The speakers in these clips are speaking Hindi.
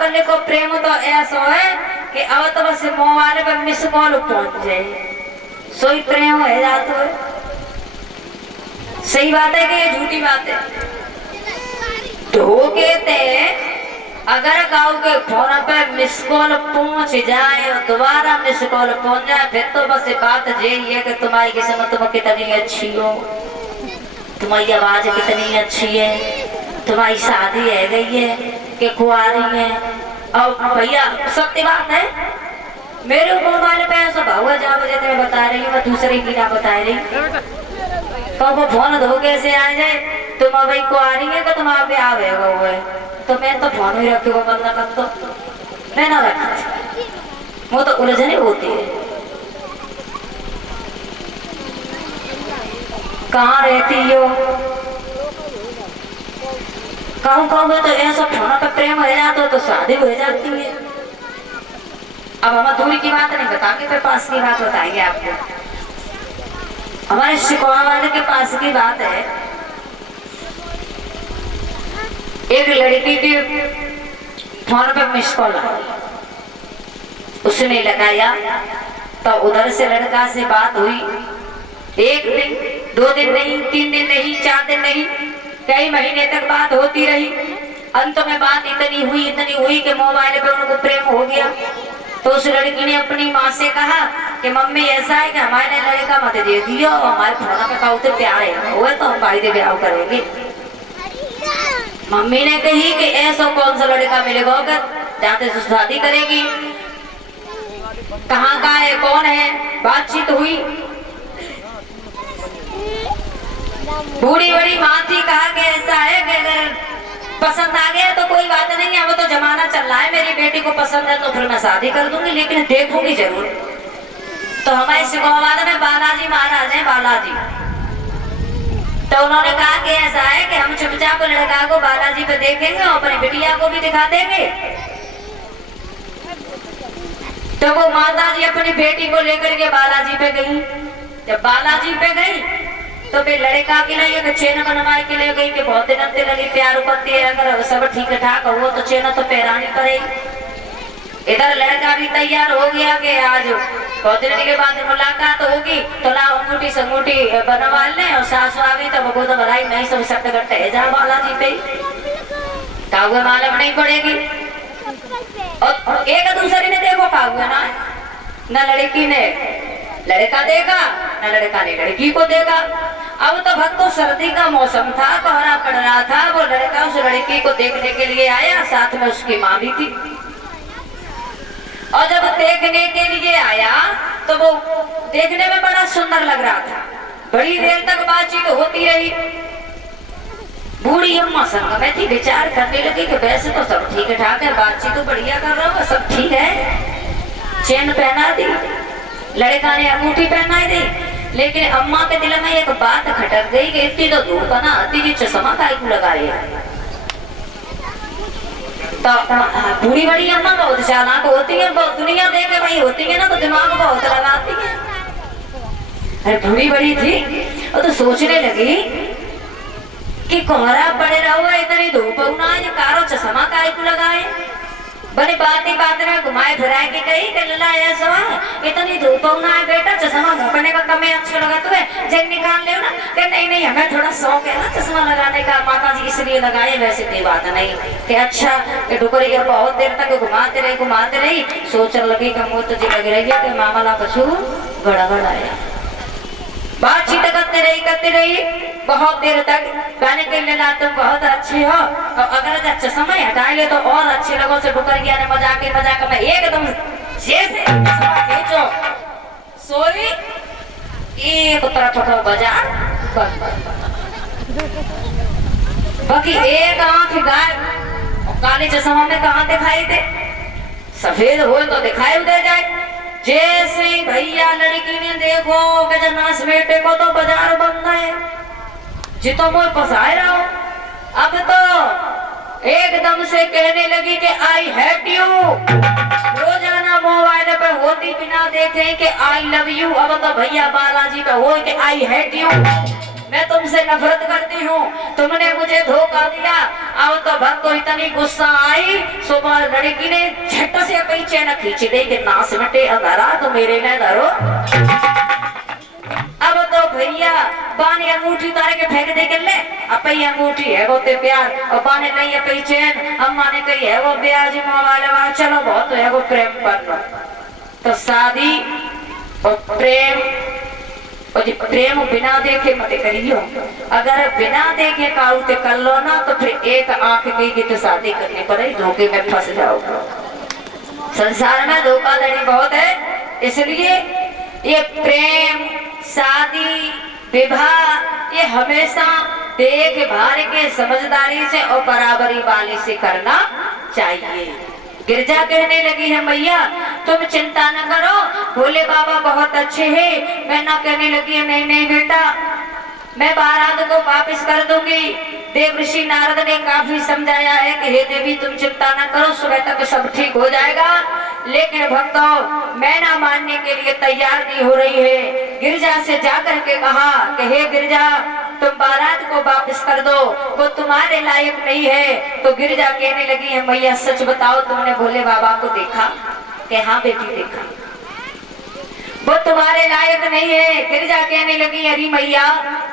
आजकल को प्रेम तो ऐसा है कि अब तो बस मोबाइल पे मिस कॉल पहुंच जाए सोई प्रेम हो जाता है। सही बात है कि ये झूठी बात है? धोखे ते अगर गाँव के फोन पे मिस कॉल पहुंच जाए और दोबारा मिस कॉल पहुंच जाए फिर तो बस बात यही है कि तुम्हारी किस्मत तुम कितनी अच्छी हो, तुम्हारी आवाज कितनी अच्छी है, तुम्हारी शादी है गई है कि कुआरी है। और भैया सत्य बात है, मेरे मोबाइल पे ऐसा भाव है जहाँ बजे मैं बता रही हूँ, मैं दूसरे की ना बता रही। तो वो फोन धोखे से आ जाए तुम भाई कुआरी है कि तुम आप आवे हुए तो मैं तो फोन ही रखे बंदा कर तो मैं ना रखा, वो तो उलझने होती है। कहाँ रहती हो कहूँ कहूँ तो ऐसा फोन पे प्रेम हो जाता तो शादी हो जाती है। अब हम दूरी की बात नहीं बताएंगे, फिर पास की बात बताएंगे आपको। हमारे शिकवा वाले के पास की बात है, एक लड़की के फोन पे मिस कॉल उसने लगाया तो उधर से लड़का से बात हुई। एक दिन, 2 दिन नहीं, 3 दिन नहीं, 4 दिन नहीं, कई महीने तक बात होती रही। अंत में बात इतनी हुई कि मोबाइल पे उनको प्रेम हो गया। तो उस लड़की ने अपनी माँ से कहा कि मम्मी ऐसा है कि हमारे लड़का मत दे दियो, हमारे फोन पे कहते प्यार है वो तो हम भाई दे ब्याह करेंगे। मम्मी ने कही कि ऐसा कौन सा लड़का मिलेगा जाते से शादी करेगी, कहाँ का है, कौन है। बातचीत हुई, बूढ़ी बड़ी माँ थी, कहा कि ऐसा है कि अगर पसंद आ गया तो कोई बात नहीं है, वो तो जमाना चल रहा है, मेरी बेटी को पसंद है तो फिर मैं शादी कर दूंगी, लेकिन देखूंगी जरूर। तो हमारे सिकोवाल में बालाजी महाराज हैं, बालाजी। तो उन्होंने कहा कि ऐसा है कि हम चुपचाप लड़का को बालाजी पे देखेंगे और अपनी बिटिया को भी दिखा देंगे। तो वो माता जी अपनी बेटी को लेकर के बालाजी पे गई। जब बालाजी पे गई तो फिर लड़का के लिए एक चेन बनवाए के लिए गई कि बहुत दिन लगी प्यार करती है, अगर सब ठीक ठाक हो तो चेन तो पहरानी पड़ेगी। इधर लड़का भी तैयार हो गया कि आज बहुत दिन के बाद मुलाकात होगी तो ला अंगूठी संगूठी बनवा ले, और सासू आ गई तो वो तो भलाई नहीं सब सट गट्टे जा बालाजी पे कागुए मालूम नहीं पड़ेगी। और एक दूसरे ने देखो कागुए ना लड़की ने लड़का देखा न लड़का ने लड़की को देखा। अब तो भक्तों सर्दी का मौसम था, कोहरा पड़ रहा था, वो लड़का उस लड़की को देखने के लिए आया, साथ में उसकी माँ भी थी। और जब देखने के लिए आया तो वो देखने में बड़ा सुंदर लग रहा था। बड़ी देर तक बातचीत होती रही। बूढ़ी अम्मा संग में थी, विचार करने लगी कि वैसे तो सब ठीक ठाक है, बातचीत तो बढ़िया कर रहा हूँ, सब ठीक है। चेन पहना दी, लड़का ने अंगूठी पहना दी, लेकिन अम्मा के दिल में एक बात खटक गई कि इतनी तो धूप ना आती कि चश्मा काहे को लगाए। तो बूढ़ी बड़ी अम्मा बहुत चालाक होती है, बहुत दुनिया देख भाई होती है ना, तो दिमाग बहुत लगाती है। अरे बूढ़ी बड़ी थी और तो सोचने लगी कि कोहरा पड़े रहो, इतनी धूप ना कारो चश्मा काहे को लगाए। बड़ी बात में घुमाए फिराए के कही कि लला ऐसा इतनी धूप ना है बेटा, चश्मा घूमने का कम अच्छा लगा तुम्हें, जब निकाल ले ना कि नहीं हमें थोड़ा शौक है ना चश्मा लगाने का, माता जी इसलिए लगाए, वैसे कोई बात नहीं। कि अच्छा कि डुकरी के बहुत देर तक घुमाते रही, सोचने लगी कि मुँह तो जी लग रही है कि मामला कछु गड़बड़ आया। बातचीत करते रही बहुत देर तक। गाने के लिए ना तुम बहुत अच्छी हो, और अगर चश्मा हटा ले तो और अच्छे लोगों से डुकर गया ने मजाक में एकदम जैसे खींचो सोरी एक तरफ को बाजार बाकी एक आंख गायब। काले चश्मा में कहाँ दिखाई दे, सफेद हो तो दिखाई दे जाए। जैसे भैया लड़की ने देखो कि जनास बेटे को तो बाजार बंद है, जितो मोर फसाए रहा हो। अब तो एकदम से कहने लगी कि आई हेट यू। रोजाना मोबाइल पे होती बिना देखे कि आई लव यू, अब तो भैया बालाजी पे हो कि आई हेट यू। मैं तुमसे नफरत करती हूँ, तुमने मुझे धोखा दिया। अब तो भक्त को इतनी गुस्सा आई, सुबह लड़की ने झट से अपनी चैन खींच दी कि नास मटे अधरा तो मेरे में धरो। अब तो भैया बाने अंगूठी उतार के फेंक दे कर ले, अपनी अंगूठी है वो ते प्यार, और बाने कही अपनी चैन, अम्मा ने कही है वो ब्याज वाला, चलो बहुत है वो प्रेम कर लो। तो शादी और प्रेम, और प्रेम बिना देखे मत करियो। अगर बिना देखे काउते कर लो ना तो फिर एक आंख की तो शादी करनी पड़े, धोखे में फंस जाओगे। संसार में धोखाधड़ी बहुत है, इसलिए ये प्रेम, शादी, विवाह ये हमेशा देखभाल के समझदारी से और बराबरी वाले से करना चाहिए। गिरजा कहने लगी है मैया तुम चिंता न करो, भोले बाबा बहुत अच्छे हैं। मैं ना कहने लगी है नहीं नहीं बेटा, मैं बारात को वापस कर दूंगी। देव ऋषि नारद ने काफी समझाया है कि हे देवी तुम चिंता न करो, सुबह तक सब ठीक हो जाएगा। लेकिन भक्तों मैं ना मानने के लिए तैयार नहीं हो रही है। गिरजा से जाकर के कहा कि हे गिरजा तुम बारात को वापस कर दो, वो तुम्हारे लायक नहीं है। तो गिरजा कहने लगी है मैया सच बताओ तुमने भोले बाबा को देखा? कि हाँ बेटी देखा। वो तुम्हारे लायक नहीं है। गिरजा कहने लगी अरे मैया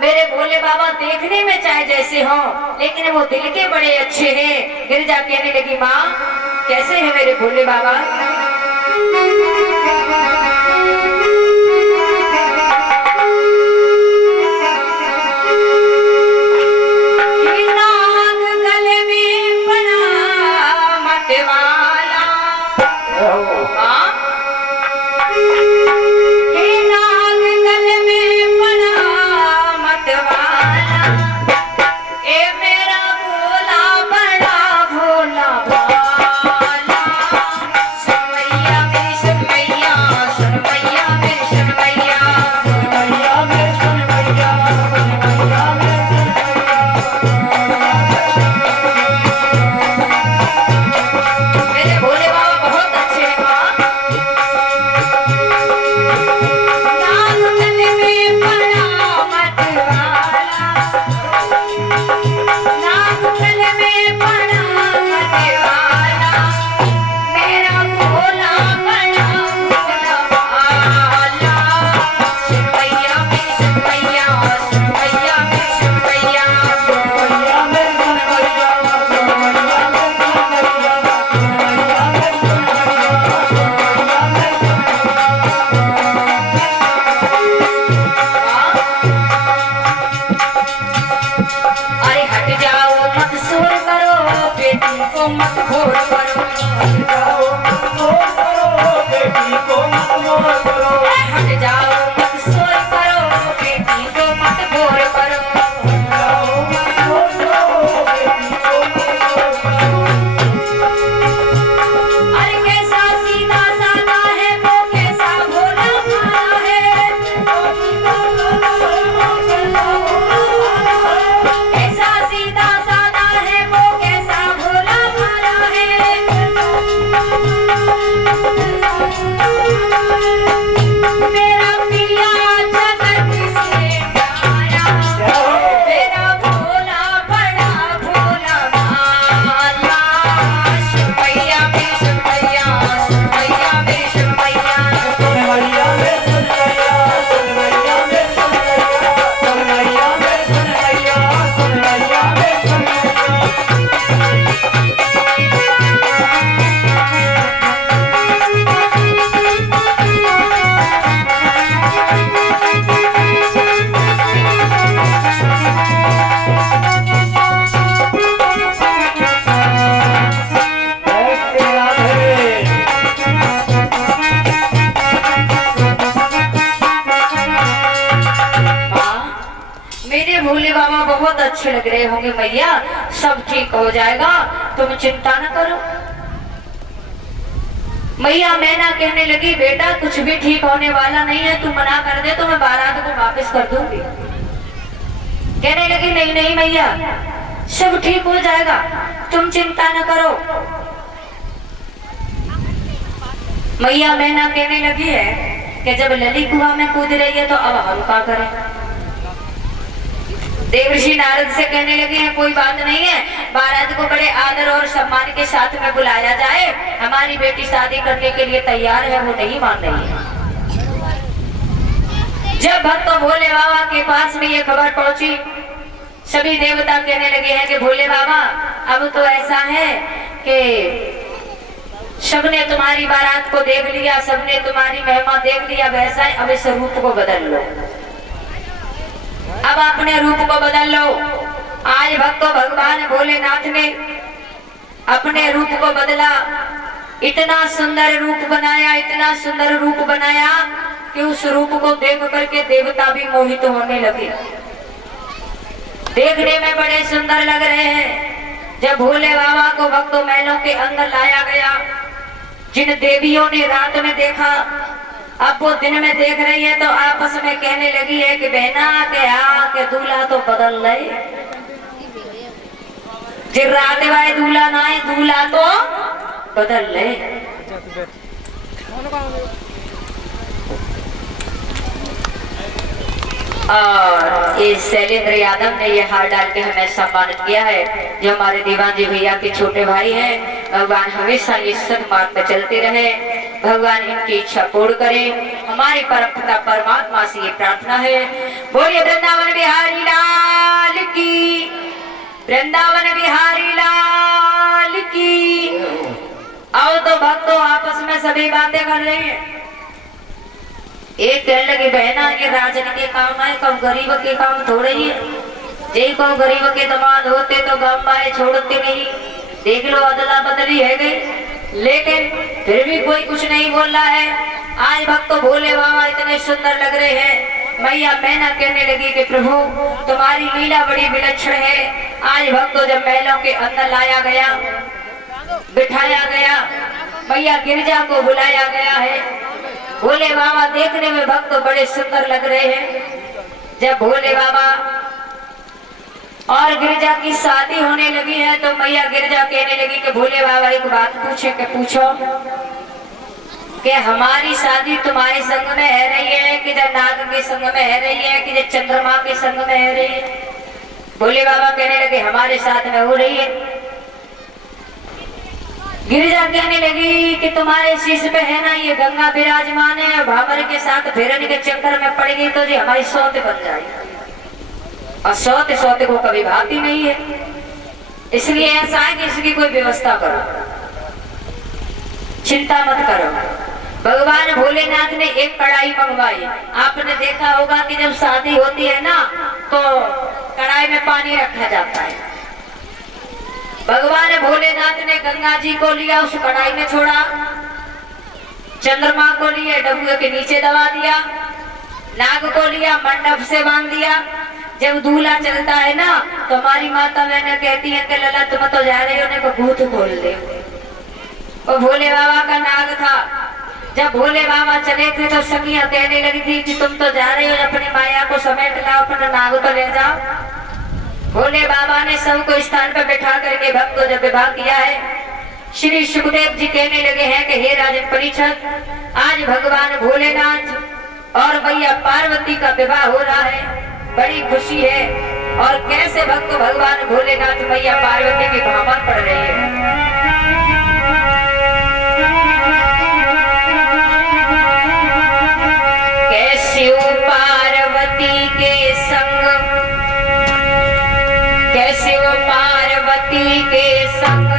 मेरे भोले बाबा देखने में चाहे जैसे हो लेकिन वो दिल के बड़े अच्छे हैं। गिरजा कहने लगी माँ कैसे है मेरे भोले बाबा? अच्छे लग रहे होंगे मैया, सब ठीक हो जाएगा, तुम चिंता न करो। मैया मैना कहने लगी बेटा कुछ भी ठीक होने वाला नहीं है, तू मना कर दे तो मैं बारात को वापस कर दूंगी। कहने लगी नहीं नहीं मैया सब ठीक हो जाएगा, तुम चिंता न करो। मैया मैना कहने लगी है कि जब लली कुआं में कूद रही है तो अब हम क्या करें। देवर्षि नारद से कहने लगे हैं कोई बात नहीं है, बारात को बड़े आदर और सम्मान के साथ में बुलाया जाए, हमारी बेटी शादी करने के लिए तैयार है, वो नहीं मान रही है। जब भक्त भोले बाबा के पास में ये खबर पहुंची, सभी देवता कहने लगे हैं कि भोले बाबा अब तो ऐसा है कि सबने तुम्हारी बारात को देख लिया, सबने तुम्हारी महिमा देख लिया, वैसा है, अब इस रूप को बदल लो, अब अपने रूप को बदल लो। आज भक्तों भगवान भोलेनाथ ने अपने रूप को बदला, इतना सुंदर रूप बनाया, इतना सुंदर रूप बनाया कि उस रूप को देख करके देवता भी मोहित होने लगे। देखने में बड़े सुंदर लग रहे हैं। जब भोले बाबा को भक्तों महलों के अंदर लाया गया, जिन देवियों ने रात में देखा अब वो दिन में देख रही है, तो आपस में कहने लगी है कि बहना के दूल्हा तो बदल रहे, जिन रात वाले दूल्हा ना है, दूल्हा तो बदल रहे। और ये शैलेंद्र यादव ने ये हार डाल के हमें सम्मानित किया है, जो हमारे दीवान जी भैया के छोटे भाई हैं। भगवान हमेशा ये सन्मार्ग पे चलते रहे, भगवान इनकी इच्छा पूर्ण करे, हमारे परम पिता परमात्मा से ये प्रार्थना है। बोलिए वृंदावन बिहारी लाल की, वृंदावन बिहारी लाल की। आओ तो भक्तों आपस में सभी बातें कर रहे हैं। एक कहने लगी बहना ये राजन के काम है, कब गरीब के काम थोड़े ही है, जे को गरीब के दामाद होते तो गम पाए छोड़ते नहीं। देख लो अदला बदली है गई, लेकिन फिर भी कोई कुछ नहीं बोल रहा है। आज भक्त भोले बाबा इतने सुंदर लग रहे हैं। मैया बहना कहने लगी कि प्रभु तुम्हारी लीला बड़ी विलक्षण है। आज भक्तों जब महलों के अंदर लाया गया, बिठाया गया, मैया गिरजा को बुलाया गया है। भोले बाबा देखने में भक्त बड़े सुंदर लग रहे हैं। जब भोले बाबा और गिरजा की शादी होने लगी है, तो मैया गिरजा कहने लगी कि भोले बाबा एक बात पूछे कि पूछो कि हमारी शादी तुम्हारे संग में है रही है कि जब नाग के संग में है रही है कि जब चंद्रमा के संग में है रही है। भोले बाबा कहने लगे हमारे साथ में हो रही है। गिरिजा कहने लगी कि तुम्हारे शीश पे है ना ये गंगा विराजमान है, भावर के साथ फेरन के चक्कर में पड़ गई तो जी हमारी सौत बन जाएगी, और सौत सौत को कभी भाती नहीं है। इसलिए ऐसा है कि इसकी कोई व्यवस्था करो, चिंता मत करो। भगवान भोलेनाथ ने एक कढ़ाई मंगवाई। आपने देखा होगा कि जब शादी होती है ना तो कढ़ाई में पानी रखा जाता है। भगवान भोलेनाथ ने गंगा जी को लिया, उस कढ़ाई में छोड़ा, चंद्रमा को लिए डबुए के नीचे दबा दिया, नाग को लिया मंडप से बांध दिया। जब दूल्हा चलता है ना तो हमारी माता मैंने कहती है कि लला तुम तो जा रहे हो, ने को भूत खोल दे। वो भोले बाबा का नाग था। जब भोले बाबा चले थे तो सखियां कहने लगी थी कि तुम तो जा रहे हो, अपनी माया को समेट लाओ, अपना नाग तो ले जाओ। भोले बाबा ने सबको स्थान पर बैठा करके भक्त को जब विवाह किया है, श्री सुखदेव जी कहने लगे हैं कि हे राजन परीक्षित, आज भगवान भोलेनाथ और मैया पार्वती का विवाह हो रहा है, बड़ी खुशी है। और कैसे भक्त भगवान भोलेनाथ मैया पार्वती की भावना पड़ रही है। कैसे पार्वती के संग, कैसे वो पार्वती के संग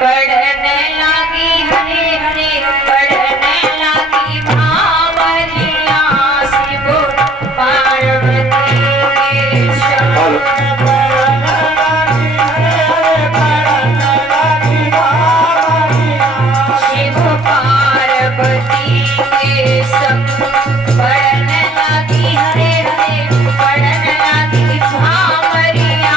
पढ़ने लगी हरे हरे, पढ़ने लगी भावरिया शिव पार्वती के संग। शिव पार्वती के संग पढ़ने लगी हरे हरे, पढ़ने लगी भावरिया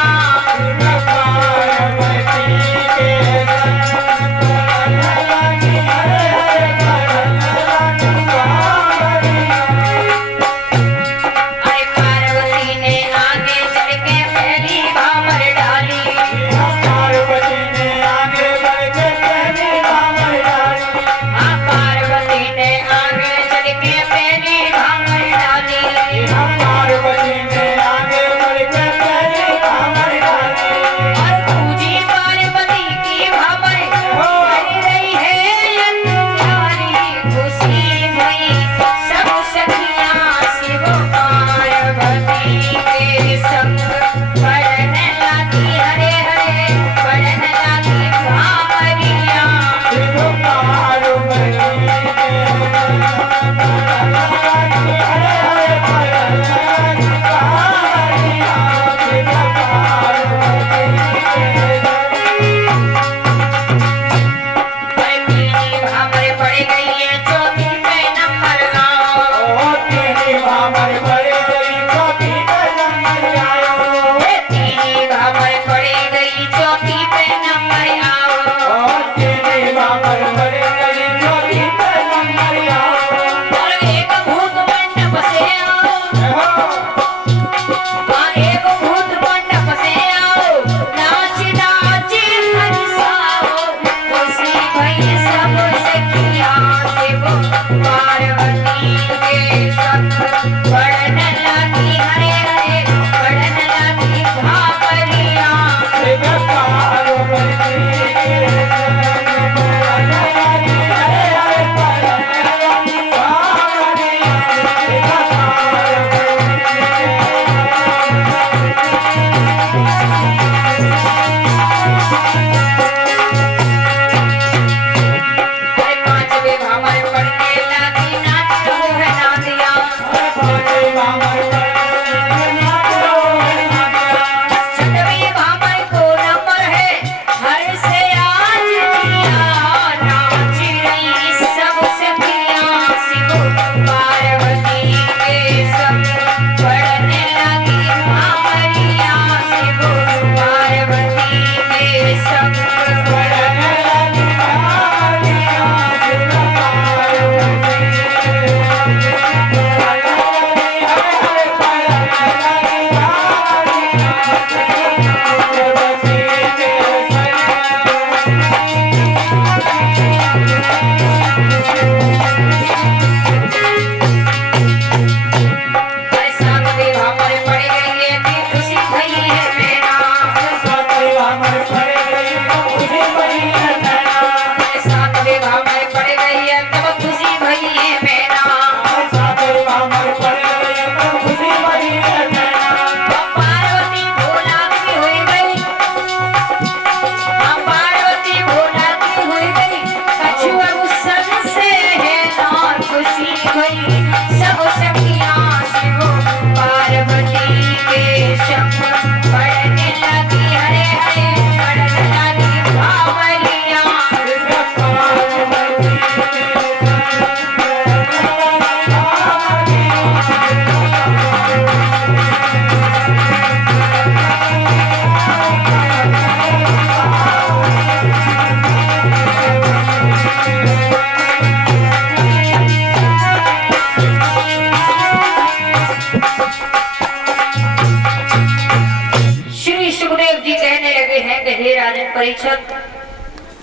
परीक्षक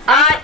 आज